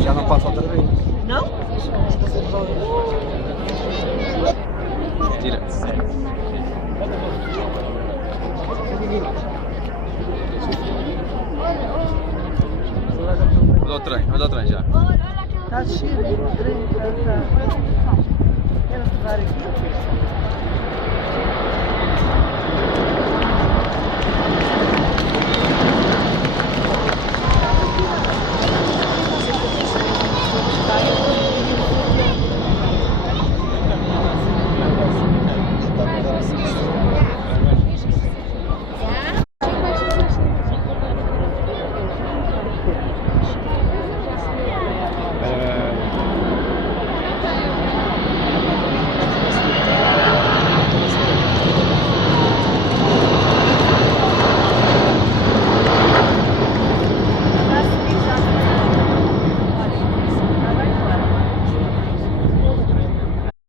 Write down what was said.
Já não passa outra vez. Não? Tira. Olha o trem já. Tá cheio de trem, tá. Quero levar aqui.